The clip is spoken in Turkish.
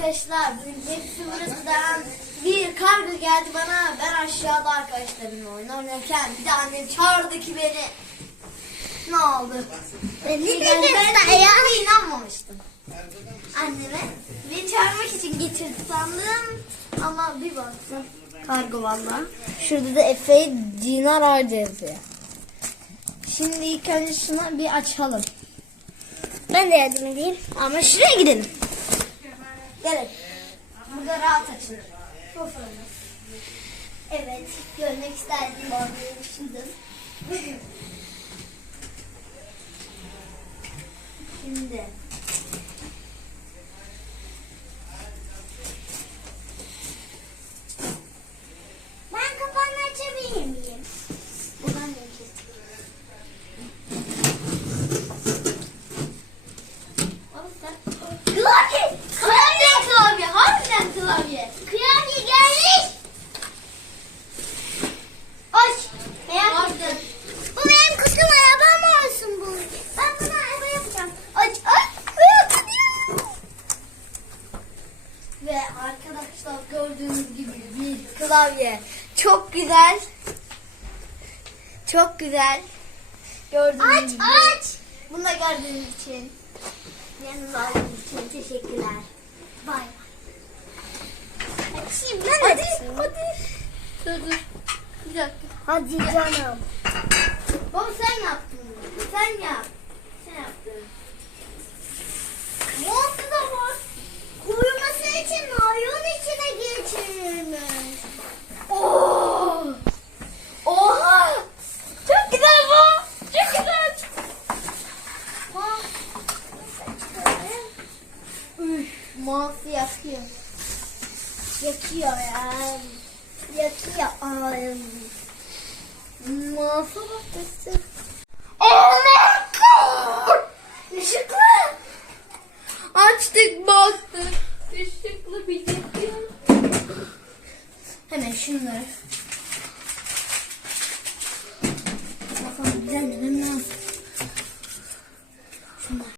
arkadaşlar bugün hepsi buradan bir kargo geldi bana. Ben aşağıda arkadaşlarımla oynarken bir de annem çağırdı ki beni. Ne oldu? Ben ne ben ya? de inanmamıştım. Anneme beni çağırmak için getirdi sandım. Ama bir baktım kargo valla. Şurada da Efe Dinar Harca yazıyor. Şimdi ilk önce şunu bir açalım. Ben de yardım edeyim. Ama şuraya gidelim. Gelin. Burada rahat açılır. Soframız. Evet. Görmek isterdim. Orada düşündüm. Şimdi. Ve arkadaşlar gördüğünüz gibi bir klavye. Çok güzel. Çok güzel. Gördüğünüz Aç gibi. aç. Bunu da gördüğünüz için. Yanımda aldığınız için teşekkürler. Bay bay. Açayım ben Hadi, açayım. hadi. Dur dur. Bir dakika. Hadi canım. Baba sen yaptın. bunu. Sen yap. Sen yaptın. Montu da var. Kuruması için mayonun içine geçirilmiş. Oo! Oha! Çok güzel bu. Çok güzel. Ha. Üf, mouse yakıyor. Yakıyor ya. Yakıyor. Ay. Mouse'a bak göster. Oh my god! Işıklı. Açtık baktık. Işıklı bir yakıyor. Hemen şunları. Bakalım düzenlemem lazım. Şunlar.